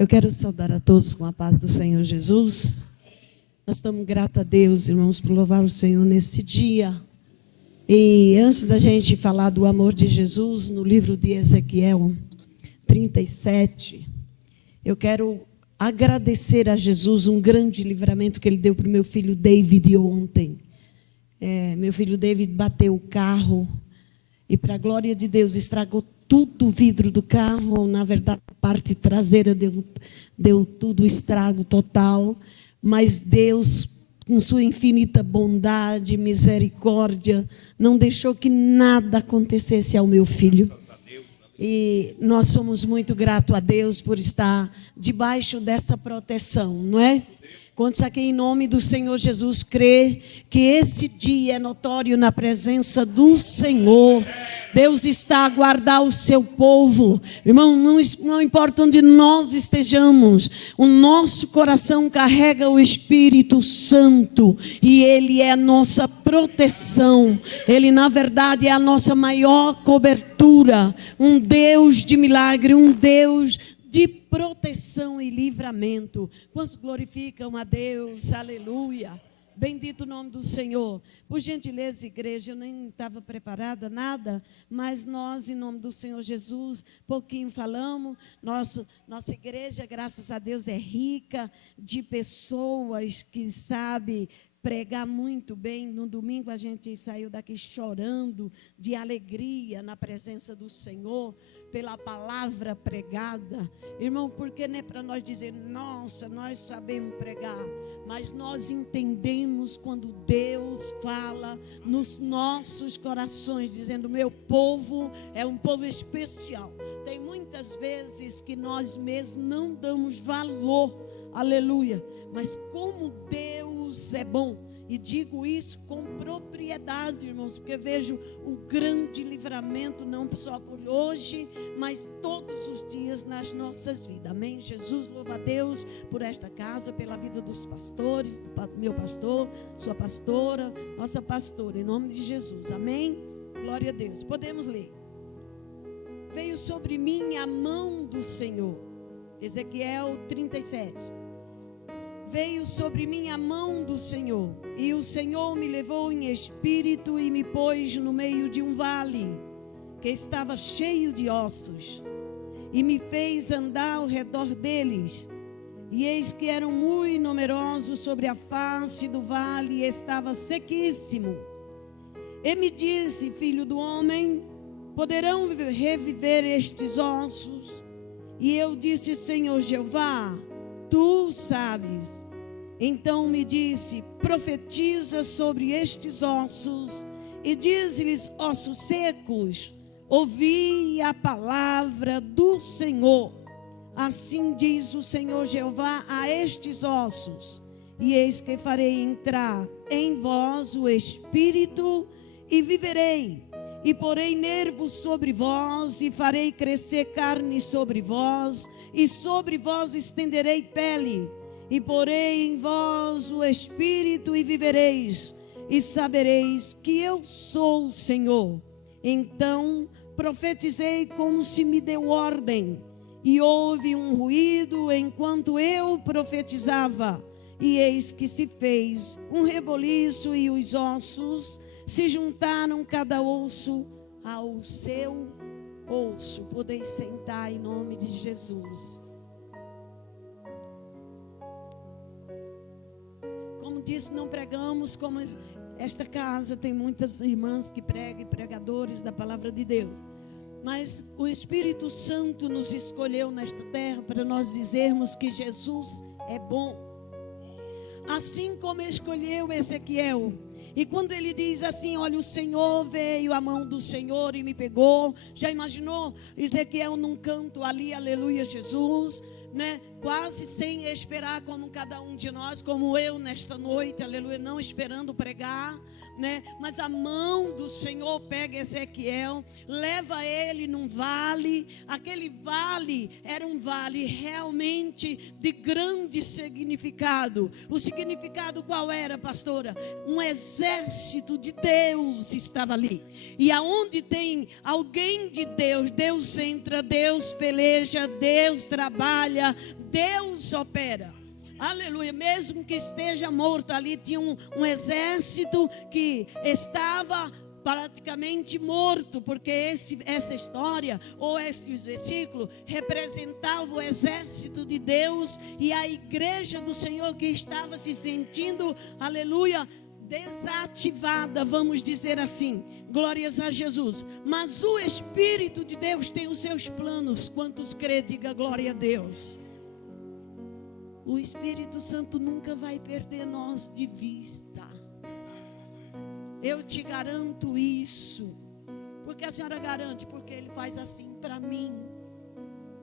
Eu quero saudar a todos com a paz do Senhor Jesus. Nós estamos gratos a Deus, irmãos, por louvar o Senhor neste dia. E antes da gente falar do amor de Jesus, no livro de Ezequiel 37, eu quero agradecer a Jesus um grande livramento que Ele deu para o meu filho David ontem. Meu filho David bateu o carro e, para a glória de Deus, estragou tudo o vidro do carro. Na verdade, a parte traseira deu tudo estrago total. Mas Deus, com sua infinita bondade, misericórdia, não deixou que nada acontecesse ao meu filho. E nós somos muito gratos a Deus por estar debaixo dessa proteção, não é? Quantos aqui em nome do Senhor Jesus crê que esse dia é notório na presença do Senhor? Deus está a guardar o seu povo. Irmão, não importa onde nós estejamos, o nosso coração carrega o Espírito Santo e Ele é a nossa proteção. Ele, na verdade, é a nossa maior cobertura. Um Deus de milagre, um Deus de proteção e livramento. Quantos glorificam a Deus? Aleluia. Bendito o nome do Senhor. Por gentileza, igreja, eu nem estava preparada, nada, mas nós, em nome do Senhor Jesus, pouquinho falamos. Nossa igreja, graças a Deus, é rica de pessoas que sabem pregar muito bem. No domingo a gente saiu daqui chorando de alegria na presença do Senhor, pela palavra pregada. Irmão, porque não é para nós dizer, nossa, nós sabemos pregar, mas nós entendemos quando Deus fala nos nossos corações, dizendo, meu povo é um povo especial. Tem muitas vezes que nós mesmos não damos valor, aleluia, mas como Deus é bom. E digo isso com propriedade, irmãos, porque vejo o grande livramento, não só por hoje, mas todos os dias nas nossas vidas. Amém? Jesus, louva a Deus por esta casa, pela vida dos pastores, do meu pastor, sua pastora, nossa pastora, em nome de Jesus. Amém? Glória a Deus. Podemos ler. Veio sobre mim a mão do Senhor. Ezequiel 37. Veio sobre mim a mão do Senhor, e o Senhor me levou em espírito e me pôs no meio de um vale, que estava cheio de ossos, e me fez andar ao redor deles. E eis que eram muito numerosos sobre a face do vale, e estava sequíssimo. E me disse, filho do homem, poderão reviver estes ossos? E eu disse, Senhor Jeová, tu sabes. Então me disse, profetiza sobre estes ossos e diz-lhes, ossos secos, ouvi a palavra do Senhor. Assim diz o Senhor Jeová a estes ossos, e eis que farei entrar em vós o espírito e viverei. E porei nervos sobre vós, e farei crescer carne sobre vós, e sobre vós estenderei pele, e porei em vós o espírito, e vivereis, e sabereis que eu sou o Senhor. Então profetizei como se me deu ordem, e houve um ruído enquanto eu profetizava, e eis que se fez um reboliço, e os ossos se juntaram cada osso ao seu osso. Podeis sentar em nome de Jesus. Como disse, não pregamos como esta casa tem muitas irmãs que pregam e pregadores da palavra de Deus. Mas o Espírito Santo nos escolheu nesta terra para nós dizermos que Jesus é bom. Assim como escolheu Ezequiel. E quando ele diz assim, olha, o Senhor veio, a mão do Senhor e me pegou. Já imaginou Ezequiel num canto ali, aleluia, Jesus, né? Quase sem esperar, como cada um de nós, como eu nesta noite, aleluia, não esperando pregar, né? Mas a mão do Senhor pega Ezequiel, leva ele num vale. Aquele vale era um vale realmente de grande significado. O significado qual era, pastora? Um exército de Deus estava ali. E aonde tem alguém de Deus, Deus entra, Deus peleja, Deus trabalha, Deus opera. Aleluia, mesmo que esteja morto, ali tinha um exército que estava praticamente morto, porque essa história, ou esse versículo, representava o exército de Deus e a igreja do Senhor que estava se sentindo, aleluia, desativada, vamos dizer assim. Glórias a Jesus. Mas o Espírito de Deus tem os seus planos. Quantos crê, diga glória a Deus. O Espírito Santo nunca vai perder nós de vista. Eu te garanto isso. Porque a senhora garante? Porque Ele faz assim para mim.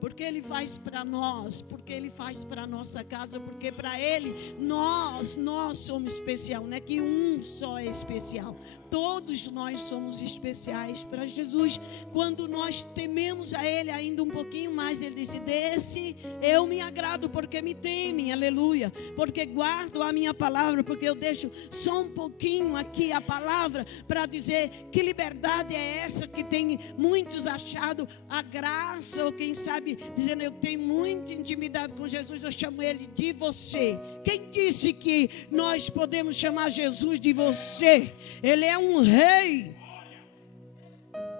Porque Ele faz para nós. Porque Ele faz para a nossa casa. Porque para Ele, nós somos especial. Não é que um só é especial. Todos nós somos especiais para Jesus. Quando nós tememos a Ele ainda um pouquinho mais, Ele disse: desse eu me agrado, porque me temem, aleluia. Porque guardo a minha palavra, porque eu deixo só um pouquinho aqui a palavra para dizer que liberdade é essa que tem muitos achado a graça, ou quem sabe dizendo eu tenho muita intimidade com Jesus, eu chamo Ele de você. Quem disse que nós podemos chamar Jesus de você? Ele é um rei.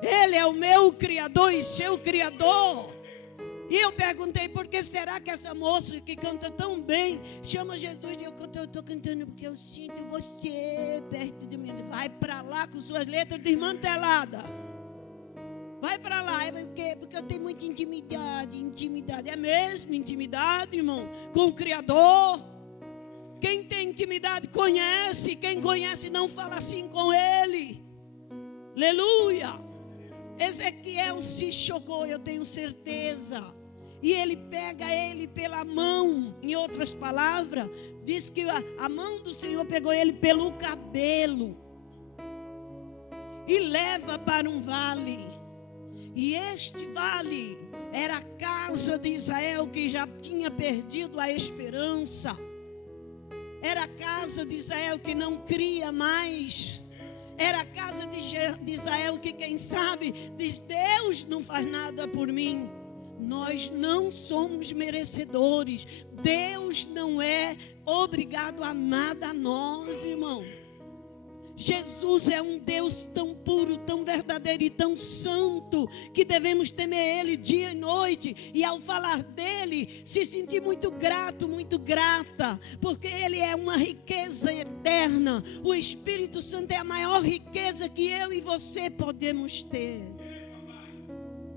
Ele é o meu Criador e seu Criador. E eu perguntei, por que será que essa moça que canta tão bem chama Jesus? E eu estou cantando porque eu sinto você perto de mim. Vai para lá com suas letras desmanteladas. Vai para lá. Porque eu tenho muita intimidade. É mesmo intimidade, irmão, com o Criador. Quem tem intimidade conhece. Quem conhece não fala assim com Ele. Aleluia. Ezequiel se chocou, eu tenho certeza. E ele pega ele pela mão. Em outras palavras, diz que a mão do Senhor pegou ele pelo cabelo e leva para um vale. E este vale era a casa de Israel, que já tinha perdido a esperança. Era a casa de Israel que não cria mais. Era a casa de Israel que, quem sabe, diz: Deus não faz nada por mim. Nós não somos merecedores. Deus não é obrigado a nada a nós, irmão. Jesus é um Deus tão puro, tão verdadeiro e tão santo, que devemos temer Ele dia e noite. E ao falar dEle, se sentir muito grato, muito grata, porque Ele é uma riqueza eterna. O Espírito Santo é a maior riqueza que eu e você podemos ter.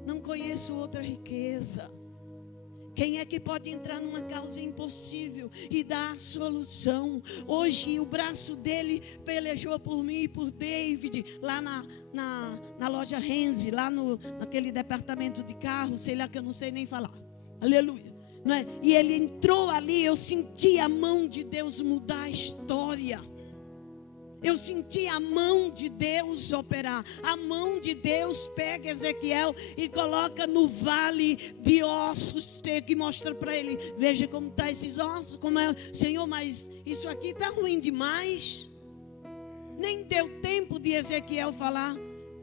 Não conheço outra riqueza. Quem é que pode entrar numa causa impossível e dar a solução? Hoje o braço dele pelejou por mim e por David, lá na loja Renzi, lá naquele departamento de carro, sei lá, que eu não sei nem falar. Aleluia. Não é? E ele entrou ali, eu senti a mão de Deus mudar a história. Eu senti a mão de Deus operar. A mão de Deus pega Ezequiel e coloca no vale de ossos secos e mostra para ele: veja como estão esses ossos, como é, Senhor, mas isso aqui está ruim demais. Nem deu tempo de Ezequiel falar.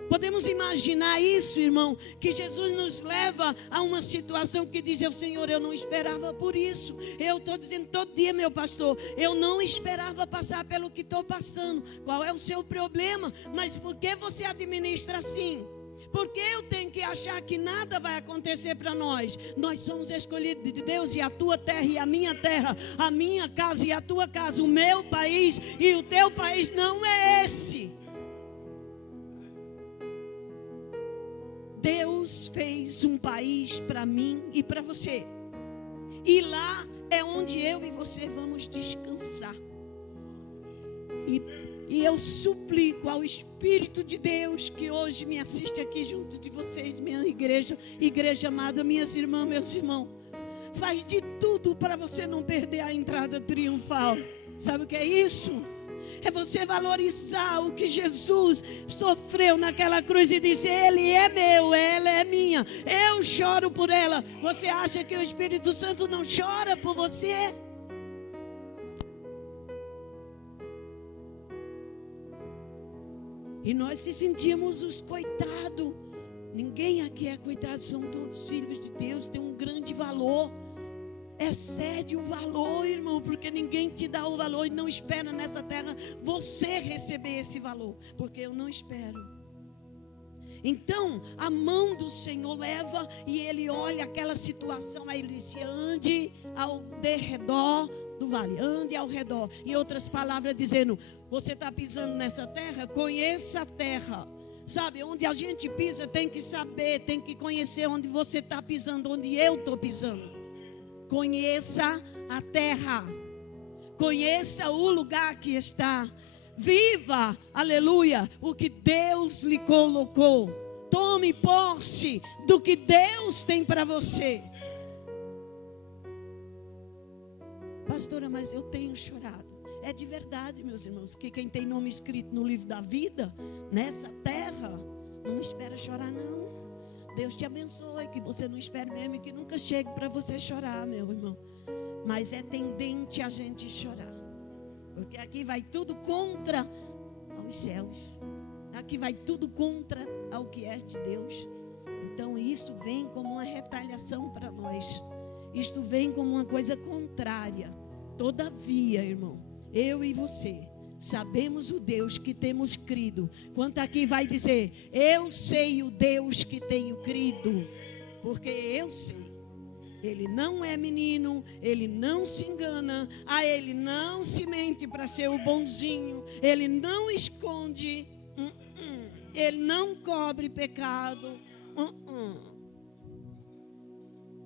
Podemos imaginar isso, irmão, que Jesus nos leva a uma situação que diz: Senhor, eu não esperava por isso. Eu estou dizendo todo dia, meu pastor, eu não esperava passar pelo que estou passando. Qual é o seu problema? Mas por que você administra assim? Porque eu tenho que achar que nada vai acontecer para nós. Nós somos escolhidos de Deus, e a tua terra e a minha terra, a minha casa e a tua casa, o meu país e o teu país não é esse. Deus fez um país para mim e para você. E lá é onde eu e você vamos descansar. E eu suplico ao Espírito de Deus que hoje me assiste aqui junto de vocês, minha igreja amada, minhas irmãs, meus irmãos. Faz de tudo para você não perder a entrada triunfal. Sabe o que é isso? É você valorizar o que Jesus sofreu naquela cruz e disse: Ele é meu, ela é minha, eu choro por ela. Você acha que o Espírito Santo não chora por você? E nós se sentimos os coitados. Ninguém aqui é coitado, são todos filhos de Deus, tem um grande valor. Excede o valor, irmão, porque ninguém te dá o valor e não espera nessa terra você receber esse valor, porque eu não espero. Então, a mão do Senhor leva e Ele olha aquela situação, aí Ele diz: ande ao derredor do vale, ande ao redor. Em outras palavras, dizendo: você está pisando nessa terra, conheça a terra. Sabe, onde a gente pisa tem que saber, tem que conhecer onde você está pisando, onde eu estou pisando. Conheça a terra, conheça o lugar que está, viva, aleluia, o que Deus lhe colocou. Tome posse do que Deus tem para você. Pastora, mas eu tenho chorado. É de verdade, meus irmãos, que quem tem nome escrito no livro da vida, nessa terra, não espera chorar, não. Deus te abençoe, que você não espere mesmo e que nunca chegue para você chorar, meu irmão. Mas é tendente a gente chorar, porque aqui vai tudo contra aos céus. Aqui vai tudo contra ao que é de Deus. Então isso vem como uma retaliação para nós. Isto vem como uma coisa contrária. Todavia, irmão, eu e você sabemos o Deus que temos crido. Quanto aqui vai dizer: eu sei o Deus que tenho crido, porque eu sei. Ele não é menino, ele não se engana, a ele não se mente para ser o bonzinho, ele não esconde, ele não cobre pecado.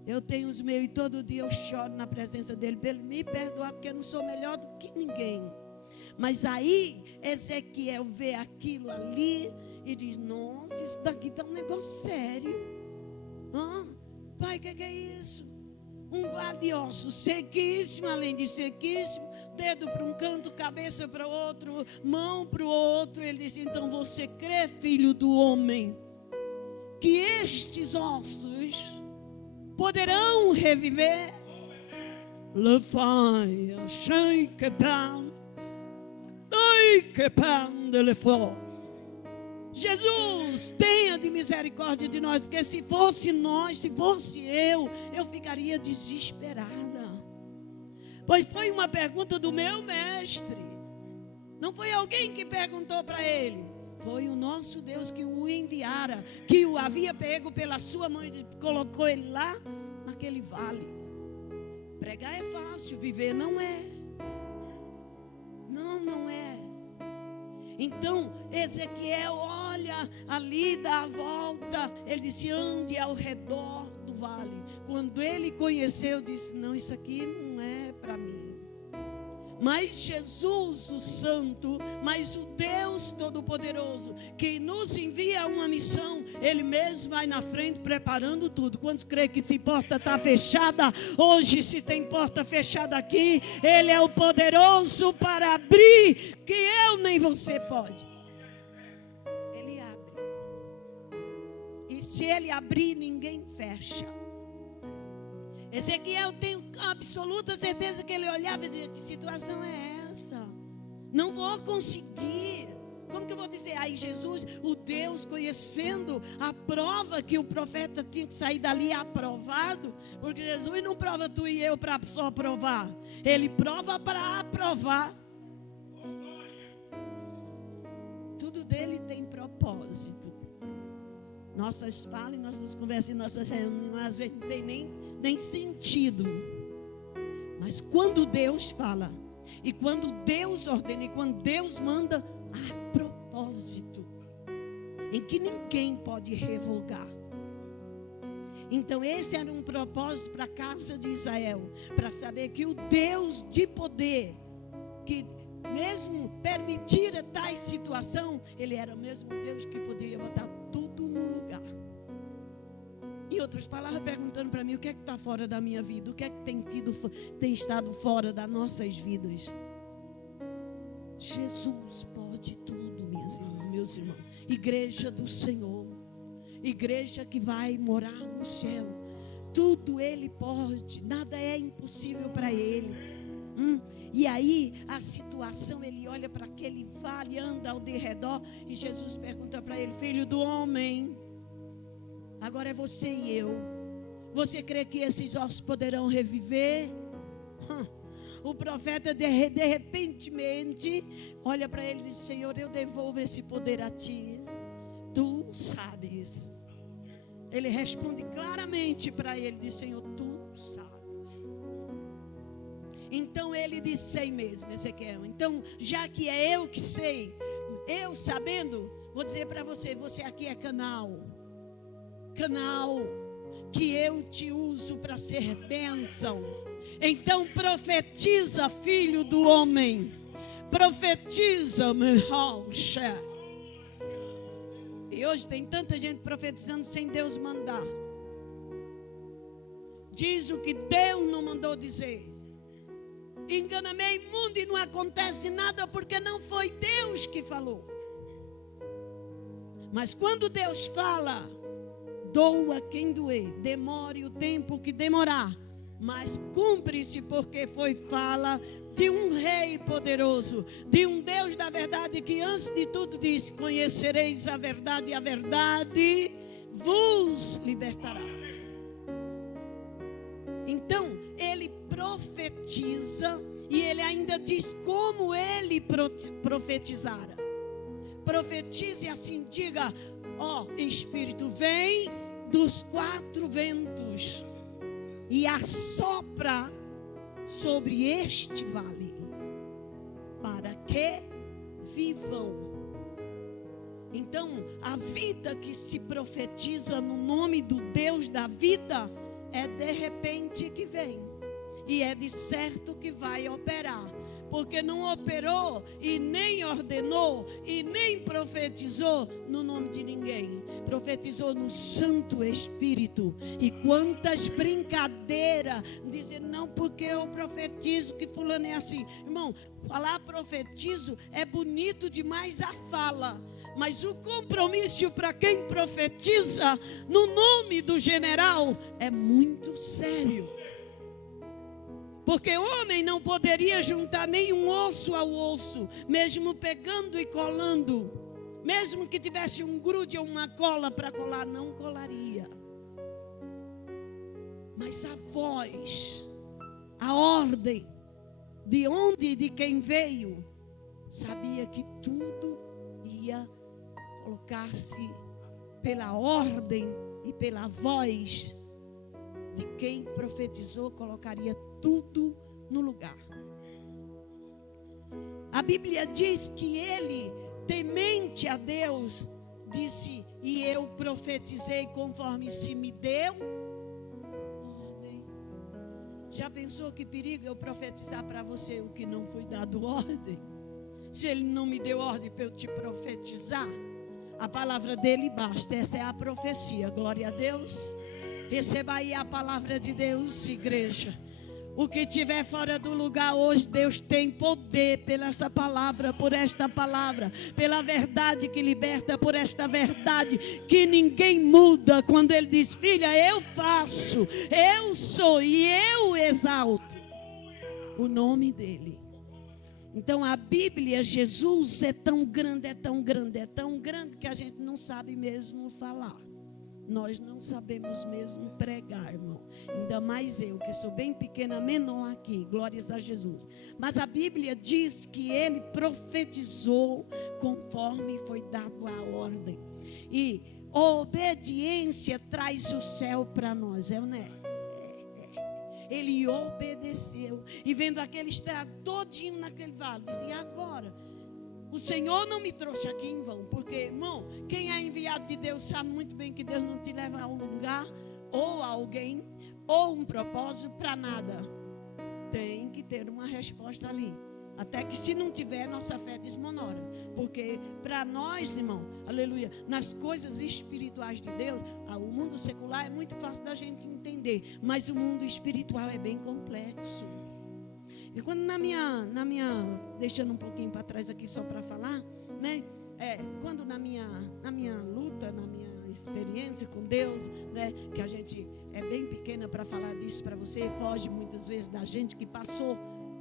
Eu tenho os meus e todo dia eu choro na presença dele, para ele me perdoar, porque eu não sou melhor do que ninguém. Mas aí Ezequiel vê aquilo ali e diz: nossa, isso daqui está um negócio sério. Pai, o que é isso? Um vale de ossos sequíssimo, além de sequíssimo, dedo para um canto, cabeça para o outro, mão para o outro. Ele diz: então você crê, filho do homem, que estes ossos poderão reviver? Jesus, tenha de misericórdia de nós, porque se fosse nós, se fosse eu ficaria desesperada. Pois foi uma pergunta do meu mestre, não foi alguém que perguntou para ele, foi o nosso Deus que o enviara, que o havia pego pela sua mão e colocou ele lá naquele vale. Pregar é fácil, viver não é. Não é. Então Ezequiel olha ali, dá a volta. Ele disse: ande ao redor do vale. Quando ele conheceu, disse: não, isso aqui não é para mim. Mas Jesus, o Santo, mas o Deus Todo-Poderoso, que nos envia uma missão, Ele mesmo vai na frente preparando tudo. Quantos creem que se porta está fechada? Hoje, se tem porta fechada aqui, Ele é o poderoso para abrir, que eu nem você pode. Ele abre. E se Ele abrir, ninguém fecha. Ezequiel tem absoluta certeza que ele olhava e dizia: que situação é essa? Não vou conseguir. Como que eu vou dizer? Aí Jesus, o Deus, conhecendo a prova que o profeta tinha que sair dali aprovado, porque Jesus não prova tu e eu para só provar, Ele prova para aprovar. Tudo dele tem propósito. Nossas falas, nossas conversas, nossas reuniões, às vezes não tem nem sentido. Mas quando Deus fala, e quando Deus ordena, e quando Deus manda, há propósito, em que ninguém pode revogar. Então esse era um propósito para a casa de Israel, para saber que o Deus de poder, que mesmo permitir tais situação, Ele era o mesmo Deus que poderia botar tudo no lugar. Em outras palavras, perguntando para mim: o que é que está fora da minha vida? O que é que tem estado fora das nossas vidas? Jesus pode tudo, meus irmãos. Igreja do Senhor, igreja que vai morar no céu, tudo Ele pode, nada é impossível para Ele. E aí a situação, ele olha para aquele vale, anda ao derredor, e Jesus pergunta para ele: filho do homem, agora é você e eu, Você crê que esses ossos poderão reviver? O profeta de repentemente olha para ele e diz: Senhor, eu devolvo esse poder a ti. Tu sabes. Ele responde claramente para ele, diz: Senhor, tu sabes. Então ele diz: sei mesmo, Ezequiel. Então, já que é eu que sei, eu sabendo, vou dizer para você: você aqui é canal que eu te uso para ser bênção. Então profetiza, filho do homem. Profetiza, meu Deus. E hoje tem tanta gente profetizando sem Deus mandar. Diz o que Deus não mandou dizer. Engana meio mundo e não acontece nada porque não foi Deus que falou. Mas quando Deus fala, doa quem doer, demore o tempo que demorar, mas cumpre-se, porque foi fala de um rei poderoso, de um Deus da verdade, que antes de tudo disse: conhecereis a verdade e a verdade vos libertará. Então ele profetiza, e ele ainda diz como ele profetizara. Profetize assim, diga: ó, Espírito, vem dos 4 ventos e assopra sobre este vale, para que vivam. Então, a vida que se profetiza no nome do Deus da vida é de repente que vem, e é de certo que vai operar, porque não operou e nem ordenou e nem profetizou no nome de ninguém. Profetizou no Santo Espírito. E quantas brincadeiras, dizendo: não, porque eu profetizo que fulano é assim. Irmão, falar profetizo é bonito demais a fala, mas o compromisso para quem profetiza no nome do general é muito sério. Porque o homem não poderia juntar nenhum osso ao osso, mesmo pegando e colando. Mesmo que tivesse um grude ou uma cola para colar, não colaria. Mas a voz, a ordem, de onde e de quem veio, sabia que tudo ia colocar-se pela ordem e pela voz de quem profetizou, colocaria tudo no lugar. A Bíblia diz que ele, temente a Deus, disse: e eu profetizei conforme se me deu ordem. Já pensou que perigo eu profetizar para você o que não foi dado ordem? Se ele não me deu ordem para eu te profetizar, a palavra dele basta. Essa é a profecia. Glória a Deus. Receba aí a palavra de Deus, igreja. O que tiver fora do lugar hoje, Deus tem poder pela essa palavra, por esta palavra, pela verdade que liberta, por esta verdade que ninguém muda. Quando ele diz: filha, eu faço, eu sou e eu exalto o nome dele. Então a Bíblia, Jesus é tão grande, é tão grande, é tão grande que a gente não sabe mesmo falar. Nós não sabemos mesmo pregar, irmão. Ainda mais eu, que sou bem pequena, menor aqui. Glórias a Jesus. Mas a Bíblia diz que ele profetizou conforme foi dado a ordem. E a obediência traz o céu para nós, não é? Ele obedeceu. E vendo aquele estrago todinho naquele vale, diz: e agora? O Senhor não me trouxe aqui em vão. Porque, irmão, quem é enviado de Deus sabe muito bem que Deus não te leva a um lugar, ou a alguém, ou um propósito para nada. Tem que ter uma resposta ali. Até que se não tiver, nossa fé desmonora. Porque para nós, irmão, aleluia, nas coisas espirituais de Deus, o mundo secular é muito fácil da gente entender. Mas o mundo espiritual é bem complexo. E quando na minha, deixando um pouquinho para trás aqui só para falar, né? Quando na minha luta, na minha experiência com Deus, né? Que a gente é bem pequena para falar disso para você, foge muitas vezes da gente que passou,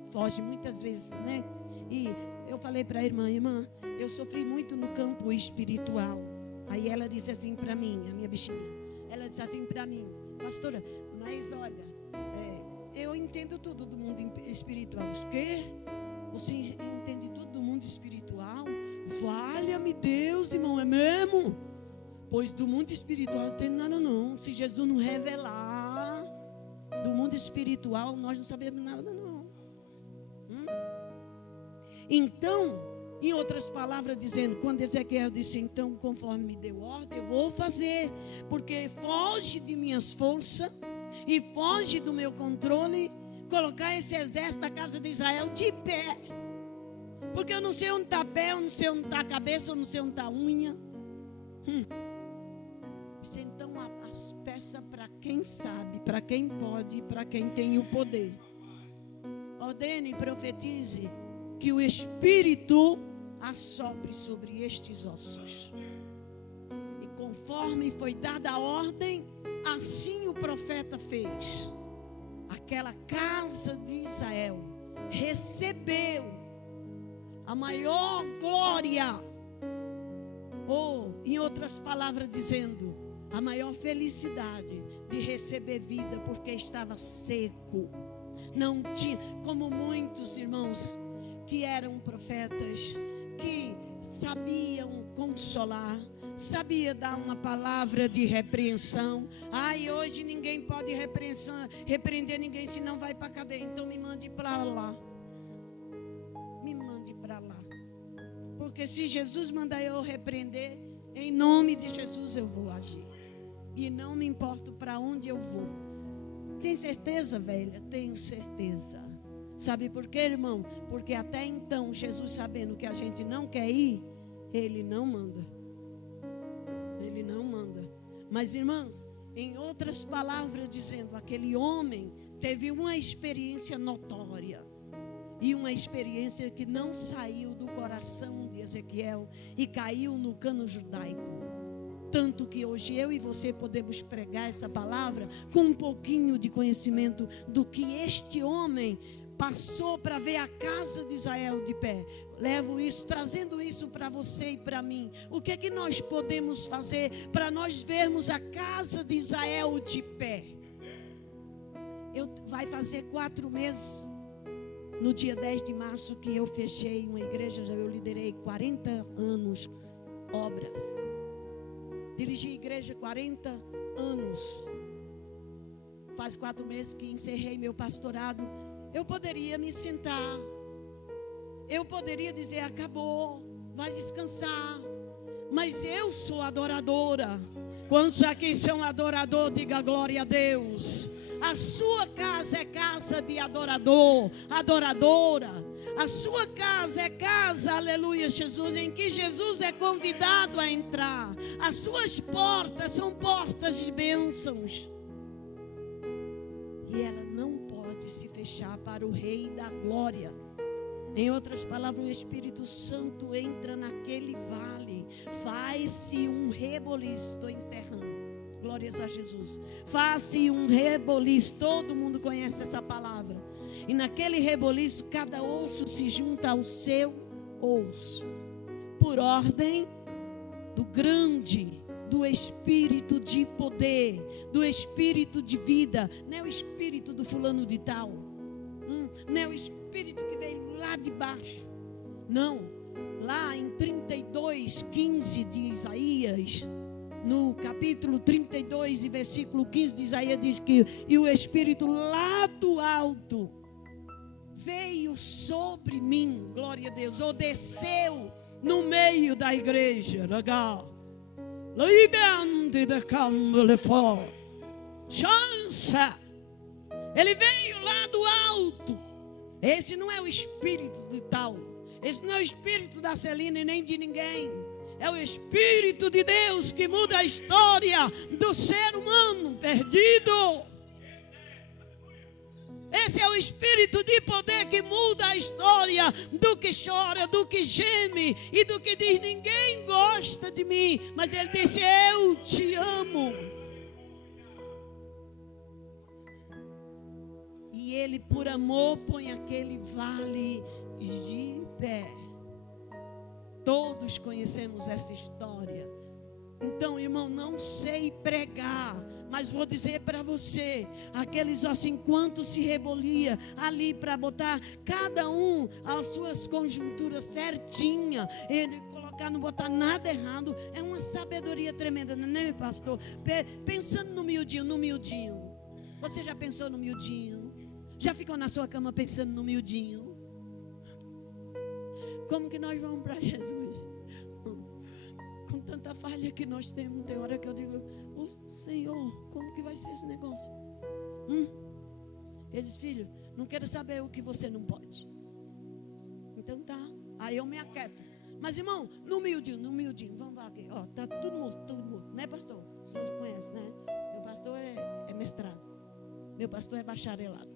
foge muitas vezes, né? E eu falei para a irmã, eu sofri muito no campo espiritual. Aí ela disse assim para mim, a minha bichinha, ela disse assim para mim: Pastora, mas olha, eu entendo tudo do mundo espiritual. O quê? Você entende tudo do mundo espiritual? Valha-me Deus, irmão, é mesmo? Pois do mundo espiritual não tem nada não. Se Jesus não revelar do mundo espiritual, nós não sabemos nada não. Então, em outras palavras, dizendo, quando Ezequiel disse, então, conforme me deu ordem, eu vou fazer, porque foge de minhas forças e foge do meu controle, colocar esse exército da casa de Israel de pé. Porque eu não sei onde está pé, eu não sei onde está a cabeça, eu não sei onde está a unha. Então as peças para quem sabe, para quem pode, para quem tem o poder. Ordene e profetize que o Espírito assopre sobre estes ossos. E conforme foi dada a ordem, assim o profeta fez. Aquela casa de Israel recebeu a maior glória, ou em outras palavras dizendo, a maior felicidade de receber vida, porque estava seco. Não tinha, como muitos irmãos que eram profetas, que sabiam consolar, sabia dar uma palavra de repreensão. Hoje ninguém pode repreender ninguém, senão vai para a cadeia. Então me mande para lá. Me mande para lá. Porque se Jesus mandar eu repreender, em nome de Jesus eu vou agir. E não me importo para onde eu vou. Tem certeza, velha? Tenho certeza. Sabe por quê, irmão? Porque até então, Jesus sabendo que a gente não quer ir, Ele não manda. Ele não manda. Mas, irmãos, em outras palavras dizendo, aquele homem teve uma experiência notória. E uma experiência que não saiu do coração de Ezequiel e caiu no cano judaico. Tanto que hoje eu e você podemos pregar essa palavra com um pouquinho de conhecimento do que este homem passou para ver a casa de Israel de pé. Levo isso, trazendo isso para você e para mim. O que é que nós podemos fazer para nós vermos a casa de Israel de pé? Vai fazer 4 meses, no dia 10 de março, que eu fechei uma igreja. Eu liderei 40 anos, obras. Dirigi a igreja 40 anos. Faz 4 meses que encerrei meu pastorado. Eu poderia me sentar. Eu poderia dizer, acabou, vai descansar. Mas eu sou adoradora. Quantos aqui são adoradores, diga glória a Deus. A sua casa é casa de adorador, adoradora. A sua casa é casa, aleluia, Jesus, em que Jesus é convidado a entrar. As suas portas são portas de bênçãos. E ela não pode se fechar para o Rei da Glória. Em outras palavras, o Espírito Santo entra naquele vale. Faz-se um reboliço. Estou encerrando. Glórias a Jesus. Faz-se um reboliço. Todo mundo conhece essa palavra. E naquele reboliço, cada osso se junta ao seu osso. Por ordem do grande, do Espírito de poder, do Espírito de vida. Não é o Espírito do fulano de tal. Não é o Espírito que veio lá de baixo. Não. Lá em 32:15 de Isaías, no capítulo 32 e versículo 15 de Isaías, diz que e o Espírito lá do alto veio sobre mim, glória a Deus, ou desceu no meio da igreja. Ele veio lá do alto. Esse não é o espírito de tal. Esse não é o espírito da Celina e nem de ninguém. É o Espírito de Deus que muda a história do ser humano perdido. Esse é o Espírito de poder que muda a história do que chora, do que geme e do que diz, ninguém gosta de mim. Mas ele disse, eu te amo. E ele, por amor, põe aquele vale de pé. Todos conhecemos essa história. Então, irmão, não sei pregar, Mas vou dizer para você, aqueles ossos, enquanto se rebolia ali para botar cada um as suas conjunturas certinha, ele colocar, não botar nada errado, é uma sabedoria tremenda, não é, pastor? Pensando no miudinho. Você já pensou no miudinho? Já ficou na sua cama pensando no miudinho? Como que nós vamos para Jesus? Com tanta falha que nós temos, tem hora que eu digo, Senhor, como que vai ser esse negócio? Eles, filho, não quero saber o que você não pode. Então tá, aí eu me aquieto. Mas irmão, no miudinho, vamos lá aqui. Ó, tá tudo morto, né, pastor? O senhor conhece, né? Meu pastor é mestrado. Meu pastor é bacharelado.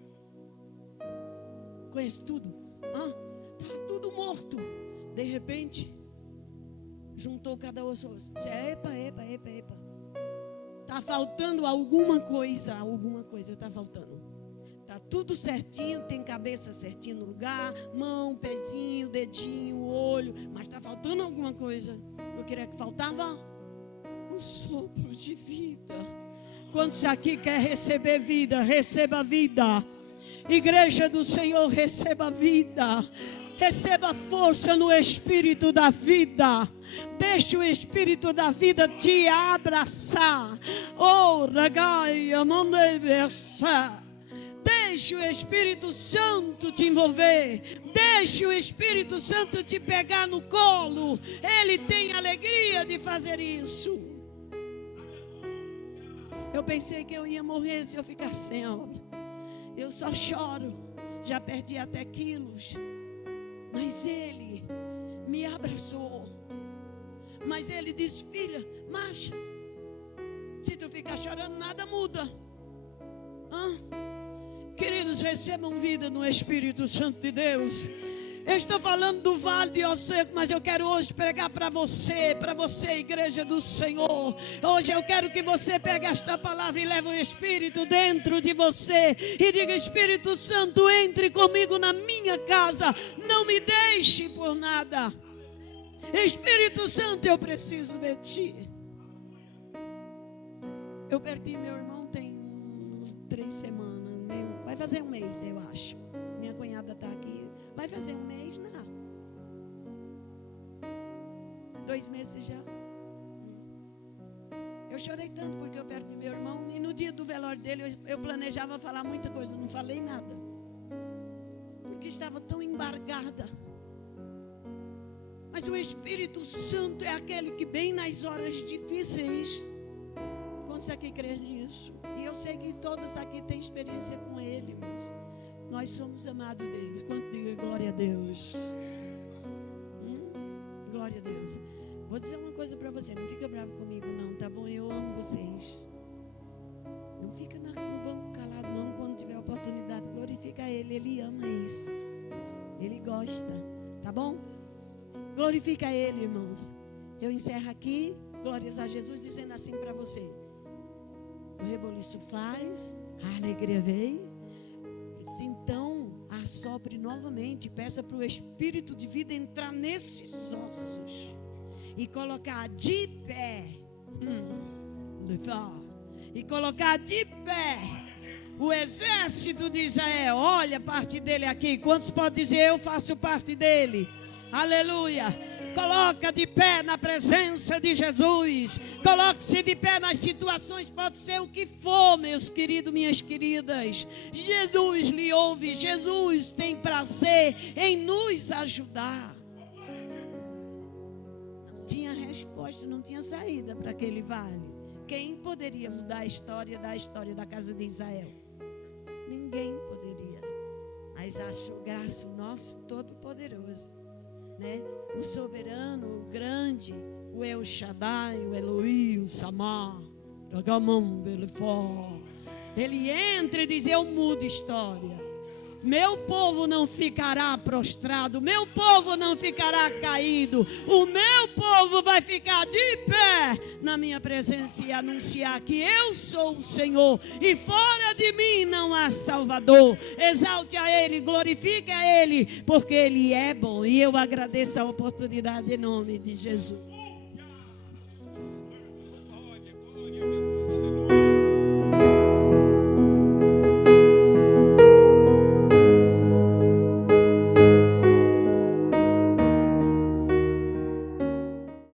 Conhece tudo? Tá tudo morto. De repente, juntou cada osso. Disse, epa. Tá faltando alguma coisa tá faltando. Tá tudo certinho, tem cabeça certinha no lugar, mão, pezinho, dedinho, olho, mas tá faltando alguma coisa. Eu queria que faltava um sopro de vida. Quantos aqui quer receber vida? Receba vida. Igreja do Senhor, receba vida. Receba força no Espírito da vida. Deixe o Espírito da vida te abraçar. Oh, ragaia, mondeversa. Deixe o Espírito Santo te envolver. Deixe o Espírito Santo te pegar no colo. Ele tem alegria de fazer isso. Eu pensei que eu ia morrer se eu ficar sem obra. Eu só choro. Já perdi até quilos. Mas Ele me abraçou. Mas Ele disse, filha, marcha. Se tu ficar chorando, nada muda. Queridos, recebam vida no Espírito Santo de Deus. Eu estou falando do vale de ossos secos, mas eu quero hoje pregar para você, igreja do Senhor. Hoje eu quero que você pegue esta palavra e leve o Espírito dentro de você. E diga, Espírito Santo, entre comigo na minha casa. Não me deixe por nada. Espírito Santo, eu preciso de Ti. Eu perdi meu irmão tem uns 3 semanas. Vai fazer um mês, eu acho. Minha cunhada está aqui. Vai fazer um mês, não. 2 meses já. Eu chorei tanto porque eu perdi meu irmão. E no dia do velório dele, eu planejava falar muita coisa. Não falei nada. Porque estava tão embargada. Mas o Espírito Santo é aquele que bem nas horas difíceis. Quantos aqui creem nisso? E eu sei que todos aqui têm experiência com Ele, irmãos. Nós somos amados dele. Quanto diga glória a Deus. Glória a Deus. Vou dizer uma coisa para você. Não fica bravo comigo não, tá bom? Eu amo vocês. Não fica no banco calado não. Quando tiver oportunidade, glorifica Ele. Ele ama isso. Ele gosta. Tá bom? Glorifica Ele, irmãos. Eu encerro aqui. Glórias a Jesus, dizendo assim para você. O reboliço faz. A alegria veio. Então, assopre novamente, peça para o Espírito de vida entrar nesses ossos e colocar de pé, e colocar de pé o exército de Israel. Olha a parte dele aqui. Quantos podem dizer, eu faço parte dele? Aleluia. Coloca de pé na presença de Jesus. Coloque-se de pé nas situações, pode ser o que for, meus queridos, minhas queridas. Jesus lhe ouve, Jesus tem prazer em nos ajudar. Não tinha resposta, não tinha saída para aquele vale. Quem poderia mudar a história da casa de Israel? Ninguém poderia. Mas achou graça o nosso Todo-Poderoso, né? O soberano, o grande, o El Shaddai, o Elohim, o Samar, ele entra e diz, eu mudo história. Meu povo não ficará prostrado, meu povo não ficará caído, o meu povo vai ficar de pé na minha presença e anunciar que eu sou o Senhor e fora de mim não há Salvador. Exalte a Ele, glorifique a Ele, porque Ele é bom, e eu agradeço a oportunidade em nome de Jesus.